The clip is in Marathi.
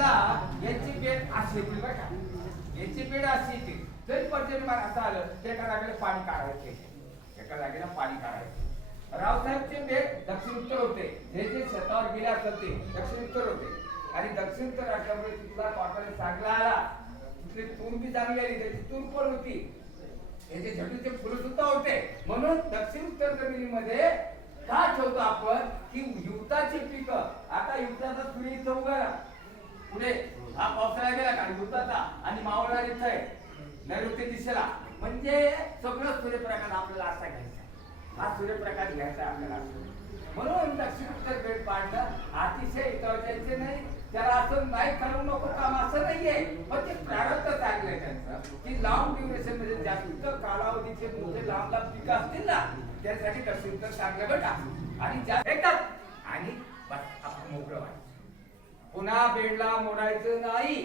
बेडला यांची बेड अशी येतील बरं का, यांची बेड अशी येतील. जरी पर्जन्यमान असं आलं तर एका जागेला पाणी काढायचे, एका जागेला पाणी काढायचे. रावसाहेबचे बेड दक्षिण उत्तर होते, जे जे शेतावर गेले असतात ते दक्षिण उत्तर होते. आणि दक्षिण उत्तर राष्ट्रामुळे तिथला कॉटन चांगला आला, तिथली तूर बी चांगली आली, त्याची तूर पण होती, याचे झेंडूचे फुलं सुद्धा होते. म्हणून दक्षिण उत्तर जमिनीमध्ये का ठेवतो आपण की युवताची पिकं. आता युवताचा सूर्य इथं उगवला, पुढे हा पावसाळा गेला का युवताचा आणि मावळा इथं आहे नैऋत्य दिशेला, म्हणजे सगळं सूर्यप्रकाश आपल्याला असा घ्यायचा, हा सूर्यप्रकाश घ्यायचा आपल्याला. म्हणून दक्षिण उत्तर बेड पाडणं अतिशय हिताचे नाही. त्याला असं नाही करू नको काम असं नाहीये, पण ते प्रारब्ध चांगलं आहे त्यांचं की लॉंग ड्युरेशन मध्ये जास्त कालावधीचे मोठे लांब लांब पिकं असतील ना, त्यासाठी दक्षिण उत्तर चांगलं बघा. आणि एकदा आणि बस आपण मोकळं व्हायचं, पुन्हा बेडला मोडायचं नाही.